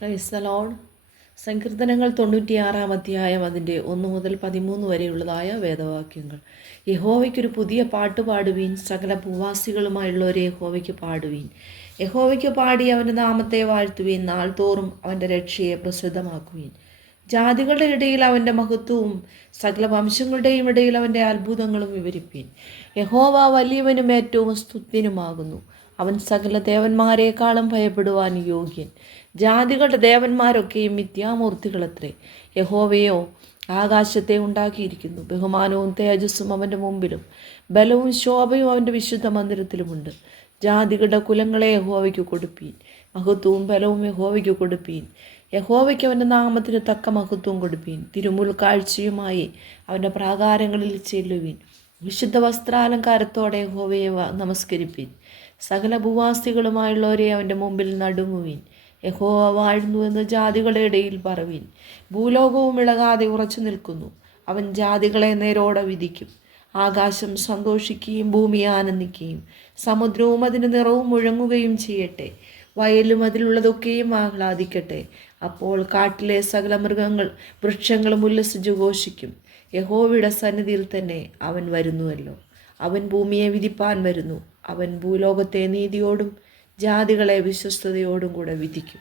Praise the Lord. സങ്കീർത്തനങ്ങൾ 96 അധ്യായം അതിൻ്റെ 1 മുതൽ 13 വരെയുള്ളതായ വേദവാക്യങ്ങൾ. യഹോവയ്ക്കൊരു പുതിയ പാട്ട് പാടുവീൻ, സകല ഭൂവാസികളുമായുള്ളവരെ യഹോവയ്ക്ക് പാടുവീൻ. യഹോവയ്ക്ക് പാടി അവൻ്റെ നാമത്തെ വാഴ്ത്തുവീൻ, നാൾതോറും അവൻ്റെ രക്ഷയെ പ്രസിദ്ധമാക്കുവീൻ. ജാതികളുടെ ഇടയിൽ അവൻ്റെ മഹത്വവും സകല വംശങ്ങളുടെയും ഇടയിൽ അവൻ്റെ അത്ഭുതങ്ങളും വിവരിപ്പീൻ. യഹോവ വലിയവനും ഏറ്റവും സ്തുത്യനുമാകുന്നു. അവൻ സകല ദേവന്മാരെക്കാളും ഭയപ്പെടുവാൻ യോഗ്യൻ. ജാതികളുടെ ദേവന്മാരൊക്കെയും മിഥ്യാമൂർത്തികളത്രേ. യഹോവയോ ആകാശത്തെ ഉണ്ടാക്കിയിരിക്കുന്നു. ബഹുമാനവും തേജസ്സും അവൻ്റെ മുമ്പിലും ബലവും ശോഭയും അവൻ്റെ വിശുദ്ധ മന്ദിരത്തിലുമുണ്ട്. ജാതികളുടെ കുലങ്ങളെ യഹോവയ്ക്ക് കൊടുപ്പീൻ, മഹത്വവും ബലവും യഹോവയ്ക്ക് കൊടുപ്പീൻ. യഹോവയ്ക്ക് അവൻ്റെ നാമത്തിന് തക്ക മഹത്വം കൊടുപ്പീൻ. തിരുമുൽ കാഴ്ചയുമായി അവൻ്റെ പ്രാകാരങ്ങളിൽ ചെല്ലുവീൻ. വിശുദ്ധ വസ്ത്രാലങ്കാരത്തോടെ യഹോവയെ നമസ്കരിപ്പീൻ. സകല ഭൂവാസികളുമായുള്ളവരെ അവൻ്റെ മുമ്പിൽ നടുങ്ങുവീൻ. യഹോവ വാഴുന്നുവെന്ന് ജാതികളുടെ ഇടയിൽ പറവീൻ. ഭൂലോകവും ഇളകാതെ ഉറച്ചു നിൽക്കുന്നു. അവൻ ജാതികളെ നേരോടെ വിധിക്കും. ആകാശം സന്തോഷിക്കുകയും ഭൂമി ആനന്ദിക്കുകയും സമുദ്രവും അതിൻ്റെ നിറവും മുഴങ്ങുകയും ചെയ്യട്ടെ. വയലും അതിലുള്ളതൊക്കെയും ആഹ്ലാദിക്കട്ടെ. അപ്പോൾ കാട്ടിലെ സകല വൃക്ഷങ്ങളും ഉല്ലസിച്ചു ഘോഷിക്കും. യഹോവയുടെ സന്നിധിയിൽ തന്നെ അവൻ വരുന്നുവല്ലോ. അവൻ ഭൂമിയെ വിധിപ്പാൻ വരുന്നു. അവൻ ഭൂലോകത്തെ നീതിയോടും ജാതികളെ വിശ്വസ്തയോടും കൂടെ വിധിക്കും.